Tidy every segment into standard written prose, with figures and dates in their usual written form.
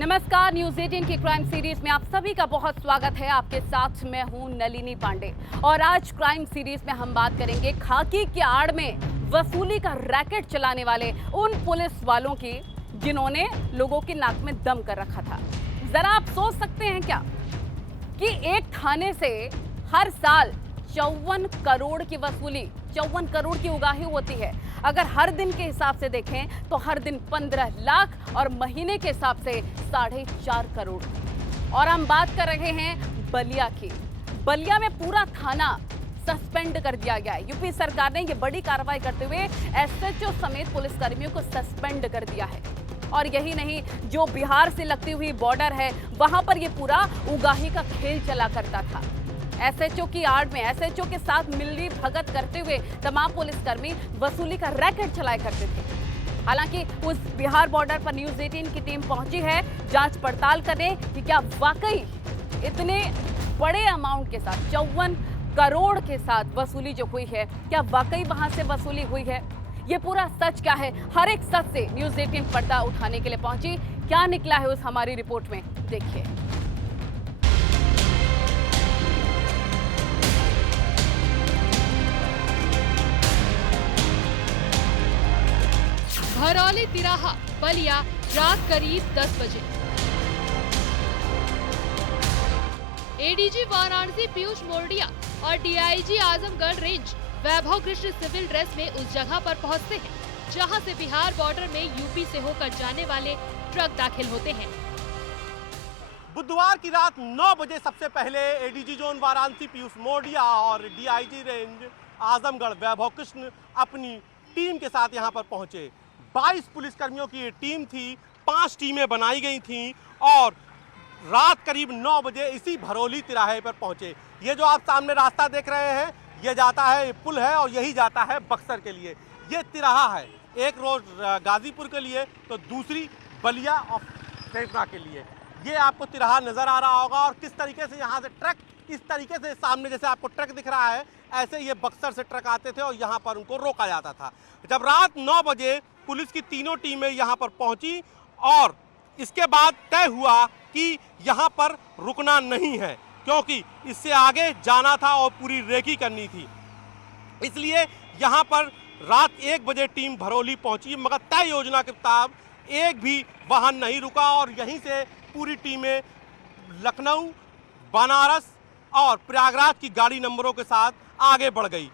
नमस्कार, न्यूज 18 की crime series में आप सभी का बहुत स्वागत है। आपके साथ मैं हूं नलिनी पांडे और आज क्राइम सीरीज में हम बात करेंगे खाकी की आड़ में वसूली का रैकेट चलाने वाले उन पुलिस वालों की जिन्होंने लोगों की नाक में दम कर रखा था। जरा आप सोच सकते हैं क्या कि एक थाने से हर साल 54 करोड़ की वसूली, 54 करोड़ की उगाही होती है। अगर हर दिन के हिसाब से देखें तो हर दिन 15 लाख और महीने के हिसाब से 4.5 करोड़। और हम बात कर रहे हैं बलिया की। बलिया में पूरा थाना सस्पेंड कर दिया गया है। यूपी सरकार ने ये बड़ी कार्रवाई करते हुए एसएचओ समेत पुलिसकर्मियों को सस्पेंड कर दिया है। और यही नहीं, जो बिहार से लगती हुई बॉर्डर है वहां पर ये पूरा उगाही का खेल चला करता था। एसएचओ की आड़ में एसएचओ के साथ मिली भगत करते हुए तमाम पुलिसकर्मी वसूली का रैकेट चलाया करते थे। हालांकि उस बिहार बॉर्डर पर न्यूज 18 की टीम पहुंची है जांच पड़ताल करने कि क्या वाकई इतने बड़े अमाउंट के साथ 54 करोड़ के साथ वसूली जो हुई है, क्या वाकई वहां से वसूली हुई है, ये पूरा सच क्या है। हर एक सच से न्यूज 18 पर्दा उठाने के लिए पहुंची। क्या निकला है उस हमारी रिपोर्ट में, देखिए। भरौली तिराहा बलिया रात करीब 10 बजे। एडीजी वाराणसी पीयूष मोरडिया और DIG Azamgarh range Vaibhav Krishna civil dress में उस जगह पर पहुंचते हैं जहां से बिहार बॉर्डर में यूपी से होकर जाने वाले ट्रक दाखिल होते हैं। बुधवार की रात 9 बजे सबसे पहले एडीजी जोन वाराणसी पीयूष मोरडिया और डीआईजी रेंज आजमगढ़ वैभव कृष्ण अपनी टीम के साथ यहां पर पहुंचे। 22 पुलिसकर्मियों की ये टीम थी, 5 टीमें बनाई गई थीं और रात करीब 9 बजे इसी भरौली तिराहे पर पहुंचे। ये जो आप सामने रास्ता देख रहे हैं, ये जाता है, ये पुल है और यही जाता है बक्सर के लिए। ये तिराहा है, एक रोड गाजीपुर के लिए तो दूसरी बलिया और फेफना के लिए। ये आपको तिराहा नजर आ रहा होगा और किस तरीके से यहाँ से ट्रक, इस तरीके से सामने जैसे आपको ट्रक दिख रहा है, ऐसे ये बक्सर से ट्रक आते थे और यहाँ पर उनको रोका जाता था। जब रात 9 बजे पुलिस की तीनों टीमें यहाँ पर पहुंची और इसके बाद तय हुआ कि यहाँ पर रुकना नहीं है, क्योंकि इससे आगे जाना था और पूरी रेकी करनी थी। इसलिए यहाँ पर रात 1 बजे टीम भरौली पहुंची, मगर तय योजना के मुताबिक एक भी वाहन नहीं रुका और यहीं से पूरी टीमें लखनऊ, बनारस और प्रयागराज की गाड़ी नंबरों के साथ आगे बढ़ गई।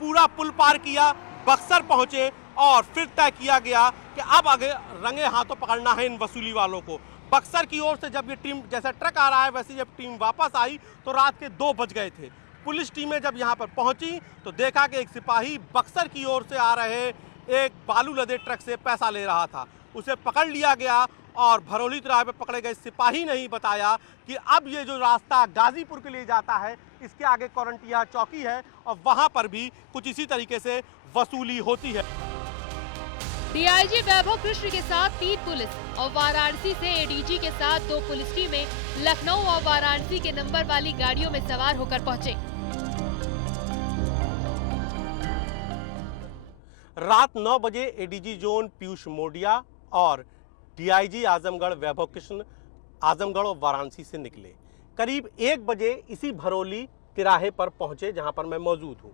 पूरा पुल पार किया, बक्सर पहुंचे और फिर तय किया गया कि अब आगे रंगे हाथों पकड़ना है इन वसूली वालों को। बक्सर की ओर से जब ये टीम, जैसा ट्रक आ रहा है वैसे जब टीम वापस आई तो रात के 2 बज गए थे। पुलिस टीमें जब यहाँ पर पहुंची तो देखा कि एक सिपाही बक्सर की ओर से आ रहे एक बालू लदे ट्रक से पैसा ले रहा था। उसे पकड़ लिया गया और भरौली तिराहे पर पकड़े गए सिपाही ने ही बताया कि अब ये जो रास्ता गाजीपुर के लिए जाता है, इसके आगे क्वारंटिया चौकी है और वहां पर भी कुछ इसी तरीके से वसूली होती है। डीआईजी वैभव कृष्ण के साथ 3 पुलिस और वाराणसी से एडीजी के साथ 2 पुलिस टीमें लखनऊ और वाराणसी के नंबर वाली गाड़ियों में सवार होकर पहुंचे। रात 9 बजे एडीजी जोन पीयूष मोरडिया और डीआईजी आजमगढ़ वैभव कृष्ण आजमगढ़ और वाराणसी से निकले। करीब 1 बजे इसी भरौली तिराहे पर पहुंचे जहां पर मैं मौजूद हूं।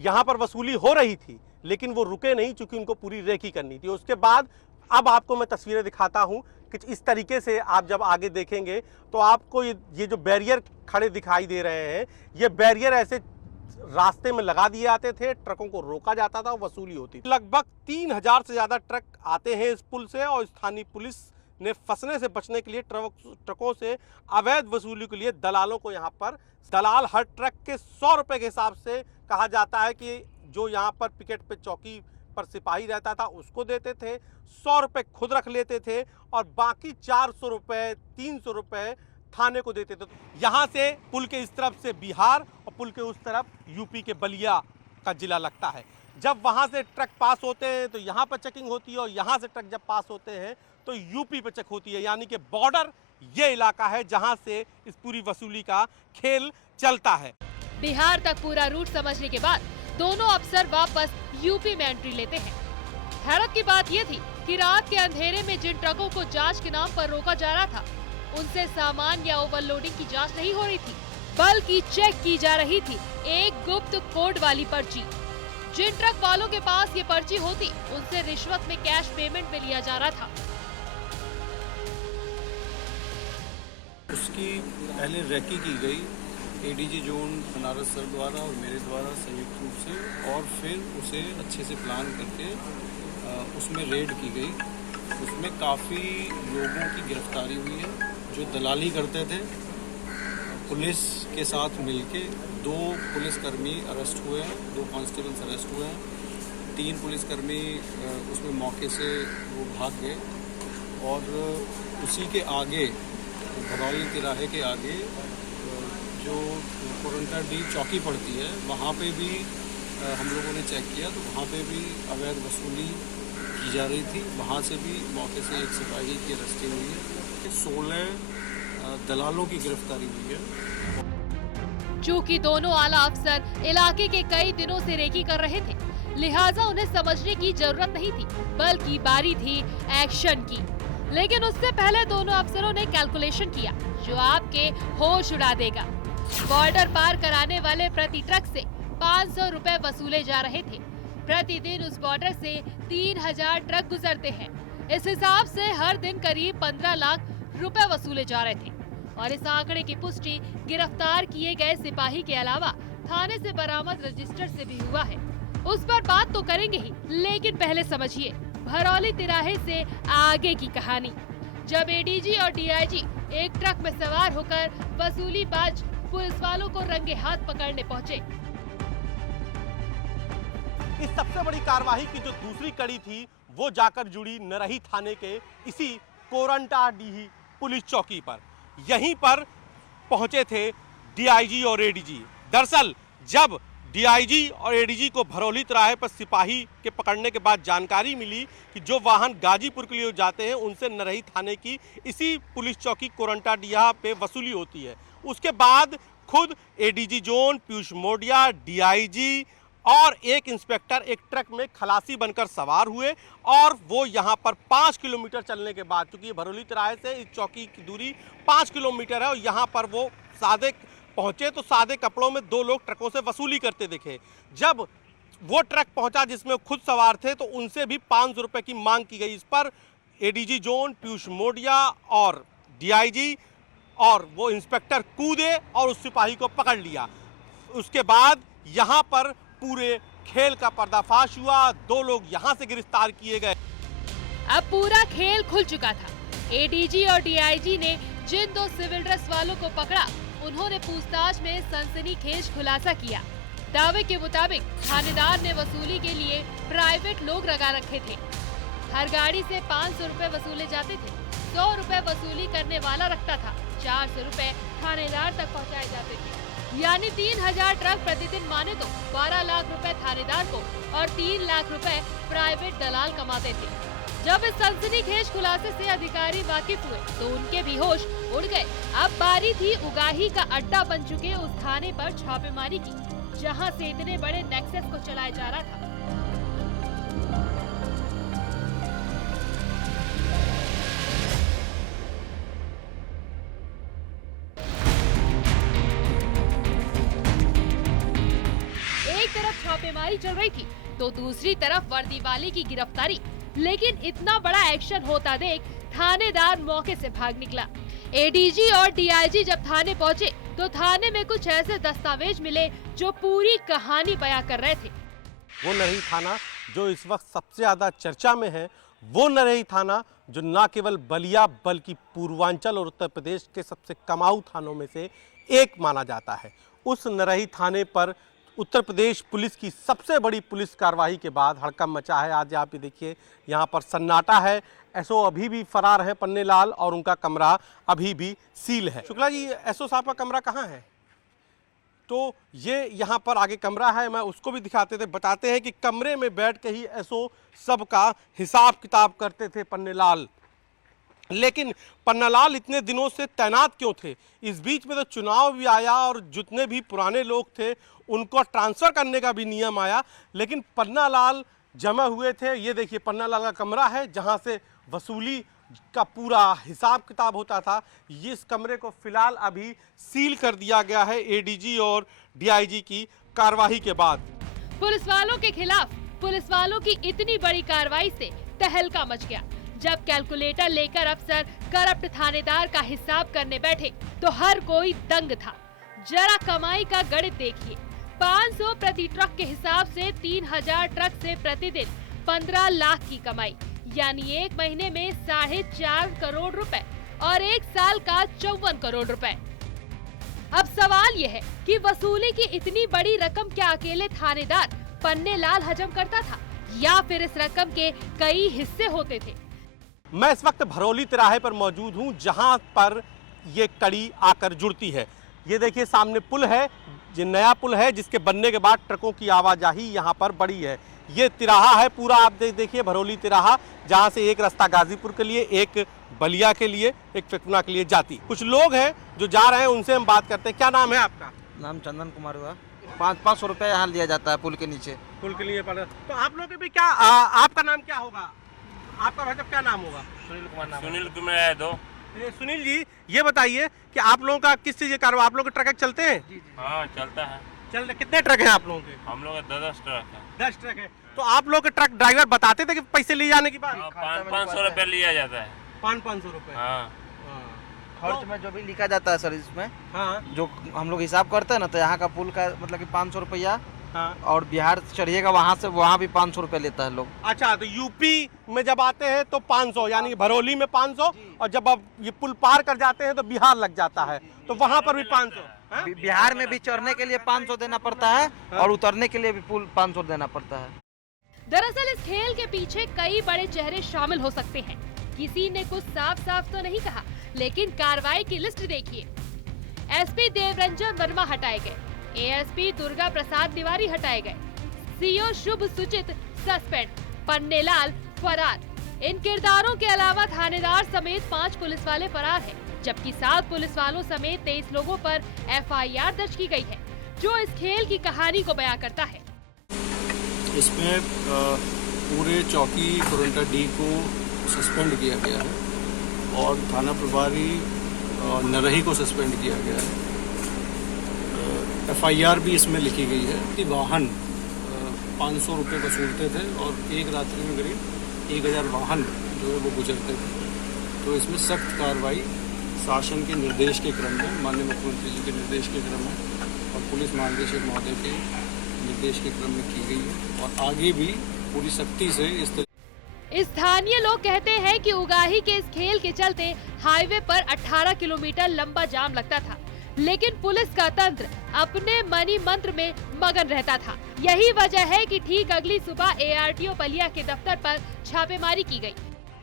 यहां पर वसूली हो रही थी लेकिन वो रुके नहीं, चूंकि उनको पूरी रेकी करनी थी। उसके बाद अब आपको मैं तस्वीरें दिखाता हूं कि इस तरीके से आप जब आगे देखेंगे तो आपको ये जो बैरियर खड़े दिखाई दे रहे हैं, ये बैरियर ऐसे रास्ते में लगा दिए जाते थे, ट्रकों को रोका जाता था, वसूली होती थी। लगभग 3000 से ज़्यादा ट्रक आते हैं इस पुल से और स्थानीय पुलिस ने फंसने से बचने के लिए ट्रकों से अवैध वसूली के लिए दलालों को यहाँ पर, दलाल हर ट्रक के 100 रुपये के हिसाब से, कहा जाता है कि जो यहाँ पर पिकेट पे चौकी पर सिपाही रहता था उसको देते थे, 100 रुपये खुद रख लेते थे और बाकी 400 रुपये, 300 रुपये थाने को देते थे। यहाँ से पुल के इस तरफ से बिहार और पुल के उस तरफ यूपी के बलिया का जिला लगता है। जब वहाँ से ट्रक पास होते हैं तो यहाँ पर चेकिंग होती है और यहाँ से ट्रक जब पास होते हैं तो यूपी पर चेक होती है। यानी कि बॉर्डर ये इलाका है जहाँ से इस पूरी वसूली का खेल चलता है। बिहार तक पूरा रूट समझने के बाद दोनों अफसर वापस यूपी में एंट्री लेते हैं। हैरत की बात यह थी कि रात के अंधेरे में जिन ट्रकों को जांच के नाम पर रोका जा रहा था, उनसे सामान या ओवरलोडिंग की जांच नहीं हो रही थी, बल्कि चेक की जा रही थी एक गुप्त कोड वाली पर्ची। जिन ट्रक वालों के पास ये पर्ची होती, उनसे रिश्वत में कैश पेमेंट में लिया जा रहा था। उसकी पहले रेकी की गई एडीजी जोन बनारस सर द्वारा और मेरे द्वारा संयुक्त रूप से, और फिर उसे अच्छे से प्लान करके उसमें रेड की गई। उसमें काफ़ी लोगों की गिरफ्तारी हुई है जो दलाली करते थे। पुलिस के साथ मिलके 2 पुलिसकर्मी अरेस्ट हुए हैं, 2 कांस्टेबल्स अरेस्ट हुए हैं, 3 पुलिसकर्मी उसमें मौके से वो भाग गए। और उसी के आगे भरौली तिराहे के आगे जो कोरंटा डी चौकी पड़ती है, वहाँ पे भी हम लोगों ने चेक किया तो वहाँ पे भी अवैध वसूली की जा रही थी। वहाँ से भी मौके से एक सिपाही की अरेस्टिंग हुई है। 16 दलालों की गिरफ्तारी हुई है। चूंकि दोनों आला अफसर इलाके के कई दिनों से रेकी कर रहे थे, लिहाजा उन्हें समझने की जरूरत नहीं थी, बल्कि बारी थी एक्शन की। लेकिन उससे पहले दोनों अफसरों ने कैलकुलेशन किया जो आपके होश उड़ा देगा। बॉर्डर पार कराने वाले प्रति ट्रक से 500 रुपए वसूले जा रहे थे। प्रतिदिन उस बॉर्डर से 3000 ट्रक गुजरते हैं। इस हिसाब से हर दिन करीब 15 लाख रुपए वसूले जा रहे थे। और इस आंकड़े की पुष्टि गिरफ्तार किए गए सिपाही के अलावा थाने से बरामद रजिस्टर से भी हुआ है। उस पर बात तो करेंगे ही, लेकिन पहले समझिए भरौली तिराहे से आगे की कहानी। जब एडीजी और डीआईजी एक ट्रक में सवार होकर वसूलीबाज पुलिस वालों को रंगे हाथ पकड़ने पहुंचे। इस सबसे बड़ी कार्रवाई की जो दूसरी कड़ी थी वो जाकर जुड़ी नरही थाने के इसी कोरंटा डी पुलिस चौकी पर। यहीं पर पहुंचे थे डीआईजी और एडीजी। दरअसल जब डीआईजी और एडीजी को भरौली तिराहे पर सिपाही के पकड़ने के बाद जानकारी मिली कि जो वाहन गाजीपुर के लिए जाते हैं उनसे नरही थाने की इसी पुलिस चौकी कोरंटा डीहा पे वसूली होती है। उसके बाद खुद ADG zone Piyush Modiya, DIG और एक इंस्पेक्टर एक ट्रक में खलासी बनकर सवार हुए और वो यहाँ पर 5 किलोमीटर चलने के बाद, चूंकि भरौली तिराहे से इस चौकी की दूरी 5 किलोमीटर है और यहाँ पर वो सादे पहुंचे तो सादे कपड़ों में 2 लोग ट्रकों से वसूली करते दिखे। जब वो ट्रक पहुंचा जिसमें खुद सवार थे तो उनसे भी 500 रुपए की मांग की गई। इस पर एडीजी जोन पीयूष मोडिया और डीआईजी और वो इंस्पेक्टर कूदे और उस सिपाही को पकड़ लिया। उसके बाद यहाँ पर पूरे खेल का पर्दाफाश हुआ। 2 लोग यहाँ से गिरफ्तार किए गए। अब पूरा खेल खुल चुका था। एडीजी और डीआईजी ने जिन 2 सिविल ड्रेस वालों को पकड़ा, उन्होंने पूछताछ में सनसनीखेज खुलासा किया। दावे के मुताबिक थानेदार ने वसूली के लिए प्राइवेट लोग लगा रखे थे। हर गाड़ी से 500 रुपए वसूले जाते थे। 100 रुपए वसूली करने वाला रखता था। 400 रुपए थानेदार तक पहुंचाए जाते थे। यानी 3000 ट्रक प्रतिदिन माने तो 12 लाख रुपए थानेदार को और 3 लाख रुपए प्राइवेट दलाल कमाते थे। जब इस सनसनीखेज खुलासे से अधिकारी वाकिफ हुए तो उनके भी होश उड़ गए। अब बारी थी उगाही का अड्डा बन चुके उस थाने पर छापेमारी की, जहां से इतने बड़े नेक्सस को चलाया जा रहा था। एक तरफ छापेमारी चल रही थी तो दूसरी तरफ वर्दी वाले की गिरफ्तारी। लेकिन इतना बड़ा एक्शन होता देख थानेदार मौके से भाग निकला। एडीजी और डीआईजी जब थाने पहुंचे तो थाने में कुछ ऐसे दस्तावेज मिले जो पूरी कहानी बयां कर रहे थे। वो नरही थाना जो इस वक्त सबसे ज्यादा चर्चा में है, वो नरही थाना जो न केवल बलिया बल्कि पूर्वांचल और उत्तर प्रदेश के सबसे कमाऊ थानों में से एक माना जाता है। उस नरही थाने पर उत्तर प्रदेश पुलिस की सबसे बड़ी पुलिस कार्रवाई के बाद हड़कंप मचा है। आज आप ये देखिए यहाँ पर सन्नाटा है। एसओ अभी भी फरार है पन्नेलाल और उनका कमरा अभी भी सील है। शुक्ला जी, एसओ साहब का कमरा कहाँ है? तो ये यहाँ पर आगे कमरा है, मैं उसको भी दिखाते थे। बताते हैं कि कमरे में बैठ के ही एसओ सबका हिसाब किताब करते थे पन्नेलाल। लेकिन पन्नालाल इतने दिनों से तैनात क्यों थे? इस बीच में तो चुनाव भी आया और जितने भी पुराने लोग थे उनको ट्रांसफ़र करने का भी नियम आया, लेकिन पन्नालाल जमा हुए थे। ये देखिए पन्नालाल का कमरा है जहां से वसूली का पूरा हिसाब किताब होता था। इस कमरे को फिलहाल अभी सील कर दिया गया है एडीजी और डीआईजी की कार्रवाई के बाद। पुलिस वालों के खिलाफ पुलिस वालों की इतनी बड़ी कार्रवाई से तहलका मच गया। जब कैलकुलेटर लेकर अफसर करप्ट थानेदार का हिसाब करने बैठे तो हर कोई दंग था। जरा कमाई का गणित देखिए, 500 प्रति ट्रक के हिसाब से 3000 ट्रक से प्रतिदिन 15 लाख की कमाई, यानी एक महीने में 4.5 करोड़ रुपए और एक साल का 54 करोड़ रुपए। अब सवाल यह है कि वसूली की इतनी बड़ी रकम क्या अकेले थानेदार पन्नेलाल हजम करता था या फिर इस रकम के कई हिस्से होते थे? मैं इस वक्त भरौली तिराहे पर मौजूद हूं जहां पर ये कड़ी आकर जुड़ती है। ये देखिए सामने पुल है, ये नया पुल है जिसके बनने के बाद ट्रकों की आवाजाही यहाँ पर बढ़ी है। ये तिराहा है पूरा, आप देखिए भरौली तिराहा, जहाँ से एक रास्ता गाजीपुर के लिए, एक बलिया के लिए, एक फेकुना के लिए जाती। कुछ लोग हैं जो जा रहे हैं, उनसे हम बात करते हैं। क्या नाम है आपका? नाम चंदन कुमार हुआ। 500 रुपये यहाँ लिया जाता है पुल के नीचे। पुल के लिए पड़ा तो आप लोग भी क्या आपका नाम क्या होगा? आपका भाई साहब क्या नाम होगा? सुनील कुमार नाम। सुनील कुमार है दो। सुनील जी ये बताइए कि आप लोगों का किस चीज़ का कारोबार, आप लोग के ट्रक चलते हैं? जी। हाँ चलता है। चल कितने ट्रक हैं आप लोगों के? हम लोग 10 ट्रक है। 10 ट्रक है। तो आप लोग के ट्रक ड्राइवर बताते थे कि पैसे ले जाने के बाद? 500 रुपये लिया जाता है। 500 रुपये। हाँ खर्च में जो भी लिखा जाता है सर इसमें, हाँ जो हम लोग हिसाब करते हैं ना, तो यहाँ का पुल का मतलब कि 500 रुपया, हाँ। और बिहार चढ़िएगा वहाँ से, वहाँ भी 500 रुपये लेता है लोग। अच्छा, तो यूपी में जब आते हैं तो 500, यानी कि भरौली में 500, और जब आप ये पुल पार कर जाते हैं तो बिहार लग जाता है, तो वहाँ पर भी 500। बिहार में भी चढ़ने के लिए 500 देना पड़ता है और उतरने के लिए भी पुल 500 देना पड़ता है। दरअसल इस खेल के पीछे कई बड़े चेहरे शामिल हो सकते हैं। किसी ने कुछ साफ साफ तो नहीं कहा, लेकिन कार्रवाई की लिस्ट देखिए। एसपी देवरंजन वर्मा हटाए गए, एएसपी दुर्गा प्रसाद तिवारी हटाए गए, सीओ शुभ सुचित सस्पेंड, पन्नेलाल फरार। इन किरदारों के अलावा थानेदार समेत 5 पुलिस वाले फरार हैं, जबकि 7 पुलिस वालों समेत 23 लोगों पर एफआईआर दर्ज की गई है, जो इस खेल की कहानी को बयां करता है। इसमें पूरे चौकी कोरंटा डी को सस्पेंड किया गया है और थाना प्रभारी नरही को सस्पेंड किया गया है। एफआईआर भी इसमें लिखी गई है कि वाहन 500 रुपये वसूलते थे और एक रात्रि में करीब 1000 वाहन जो है वो गुजरते थे। तो इसमें सख्त कार्रवाई शासन के निर्देश के क्रम में, माननीय मुख्यमंत्री जी के निर्देश के क्रम में और पुलिस महानिदेशक महोदय के निर्देश के क्रम में की गई है और आगे भी पूरी सख्ती से इस स्थानीय लोग कहते हैं कि उगाही के इस खेल के चलते हाईवे पर 18 किलोमीटर लंबा जाम लगता था, लेकिन पुलिस का तंत्र अपने मनी मंत्र में मगन रहता था। यही वजह है कि ठीक अगली सुबह एआरटीओ बलिया के दफ्तर पर छापेमारी की गई।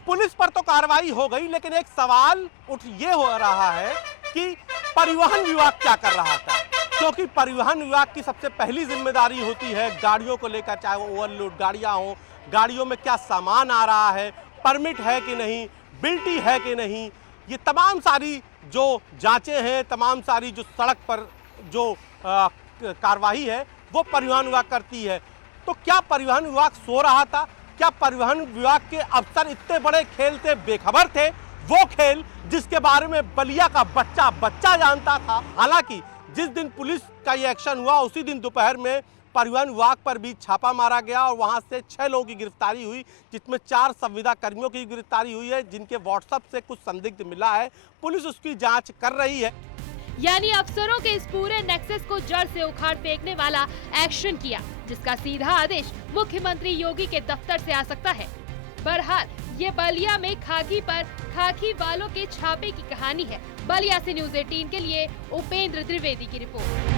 पुलिस पर तो कार्रवाई हो गई, लेकिन एक सवाल ये हो रहा है कि परिवहन विभाग क्या कर रहा था, क्योंकि परिवहन विभाग की सबसे पहली जिम्मेदारी होती है गाड़ियों को लेकर, चाहे वो ओवरलोड गाड़ियां हों, गाड़ियों में क्या सामान आ रहा है, परमिट है कि नहीं, बिल्टी है कि नहीं, ये तमाम सारी जो जांचें हैं, तमाम सारी जो सड़क पर जो कार्रवाई है वो परिवहन विभाग करती है। तो क्या परिवहन विभाग सो रहा था? क्या परिवहन विभाग के अफसर इतने बड़े खेल से बेखबर थे? वो खेल जिसके बारे में बलिया का बच्चा जानता था। हालांकि जिस दिन पुलिस का ये एक्शन हुआ उसी दिन दोपहर में परिवहन विभाग पर भी छापा मारा गया और वहां से 6 लोगों की गिरफ्तारी हुई, जिसमें 4 संविदा कर्मियों की गिरफ्तारी हुई है, जिनके व्हाट्सएप से कुछ संदिग्ध मिला है। पुलिस उसकी जांच कर रही है। यानी अफसरों के इस पूरे नेक्सस को जड़ से उखाड़ फेंकने वाला एक्शन किया, जिसका सीधा आदेश मुख्यमंत्री योगी के दफ्तर से आ सकता है। बहरहाल ये बलिया में खाकी पर खाकी वालों के छापे की कहानी है। बलिया से न्यूज़ 18 के लिए उपेंद्र द्विवेदी की रिपोर्ट।